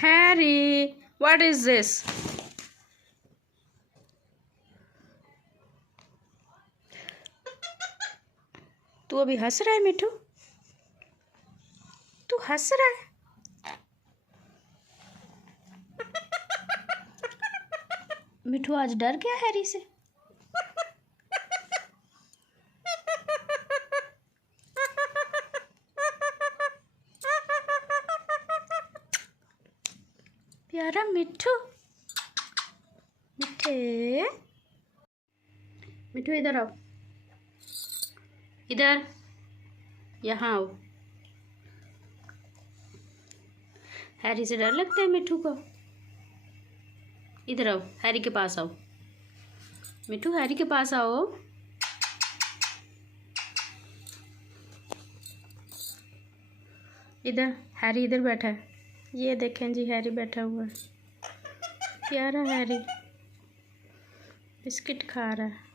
Harry, what is this? तू अभी हंस रहा है मिठू? तू हंस रहा है? मिठू आज डर गया हैरी से। प्यारा मिठू, मिठे मिठू इधर आओ, इधर, यहाँ आओ। हैरी से डर लगता है मिठू को। इधर आओ, हैरी के पास आओ। मिठू हैरी के पास आओ। इधर हैरी इधर बैठा है। ये देखें जी, हैरी बैठा हुआ है। प्यारा हैरी बिस्किट खा रहा है।